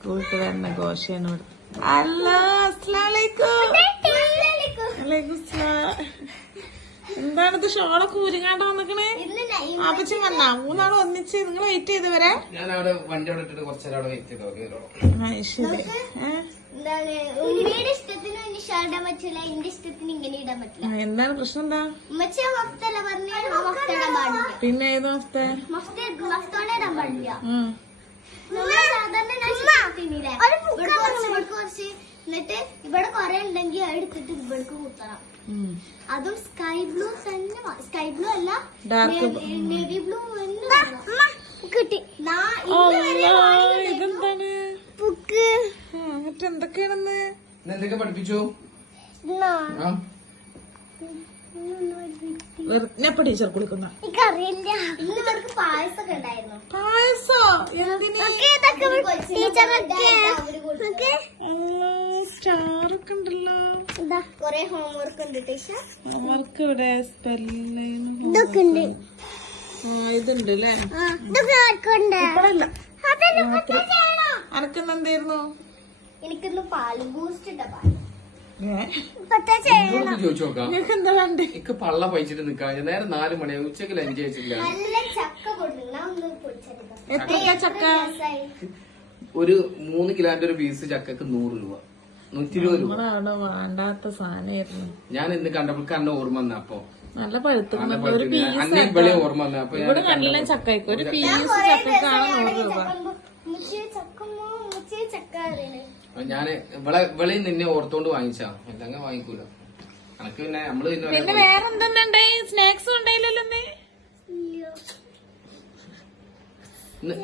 സ്കൂളിട്ട് വരുന്ന ഘോഷയാണ് ഇവിടെ. ഹലോ, അസ്സലാമലൈക്കും. വലൈക്കും സ്സലാം. എന്താണിത് ഷോളൊക്കെ ഊരിങ്ങാണ്ട് വന്നിക്കണേ? ആപ്പച്ചൻ വന്നാ? മൂന്നാളും ഒന്നിച്ച് നിങ്ങൾ വെയിറ്റ് ചെയ്തവരെ? ഞാൻ അവിടെ വണ്ടി അവിടെ ഇട്ടിട്ട് കുറച്ചേരം അവിടെ വെയിറ്റ് ചെയ്തോ. ശരി. എന്താണ് പ്രശ്നം? എന്താ പിന്നെ ഏത് അവസ്ഥ? എന്നിട്ട് ഇവിടെ കൊറേ ഉണ്ടെങ്കിൽ എടുത്തിട്ട് ഇവിടേക്ക് കുത്തണം. അതും സ്കൈ ബ്ലൂ തന്നെ. സ്കൈ ബ്ലൂ അല്ല, നേവി ബ്ലൂ കിട്ടി. ഇതെന്താണ് ബുക്ക്? എന്നിട്ട് എന്തൊക്കെയാണെന്ന് എന്തൊക്കെ പഠിപ്പിച്ചു? എപ്പ ടീച്ചർ കുളിക്കുന്ന? എനിക്കറിയില്ല. ഇന്ന് ഇവർക്ക് പായസമൊക്കെ ഉണ്ടായിരുന്നു. പായസോ? എന്തിന്? സ്റ്റാറൊക്കെ ഉണ്ടല്ലോ. കൊറേ ഹോംവർക്ക് ഉണ്ട് ടീച്ചർ. ഹോംവർക്ക് ഇവിടെ ഇതൊക്കെ ഉണ്ട്. ഇതുണ്ട് അല്ലേ? ഇപ്പഴല്ല. അനക്കെന്ന് എന്തായിരുന്നു? എനിക്കൊന്ന് പാല് ബൂസ്റ്റ് ഇട്ട പാല്. ചോദിച്ചു നോക്കാം. എന്താ വേണ്ടേ? എനിക്ക് പള്ള പഴിച്ചിട്ട് നിക്കാൻ നേരെ 4 മണിയായി. ഉച്ചക്ക് ലഞ്ച് കഴിച്ചില്ല. നല്ല ചക്ക കൊടുക്കണം. എത്ര ചക്ക? ഒരു 3 കിലോന്റെ ഒരു പീസ് ചക്കക്ക് 100 രൂപ, 120 രൂപ. നമ്മളവിടെ വേണ്ടാത്ത സാധനമായിരുന്നു. ഞാൻ ഇന്ന് കണ്ടപ്പോൾ കണ്ട ഓർമ്മ വന്ന അപ്പൊ നല്ല പഴുത്ത അന്നെ ഒരു ഓർമ്മ വന്ന അപ്പൊ ഇവിടെ കണ്ടില്ല ചക്കയ്ക്ക് ഒരു പീസ് ചക്കക്കാണ് 100 രൂപ. ഞാന് ഇവളെ നിന്നെ ഓർത്തോണ്ട് വാങ്ങിച്ചാ, അല്ലെങ്കിൽ വാങ്ങിക്കൂല. എനക്ക് പിന്നെ നമ്മള് പിന്നെ വേറെന്തെന്നെ സ്നാക്സ് ഉണ്ടായില്ലല്ലോ? ഇന്ന്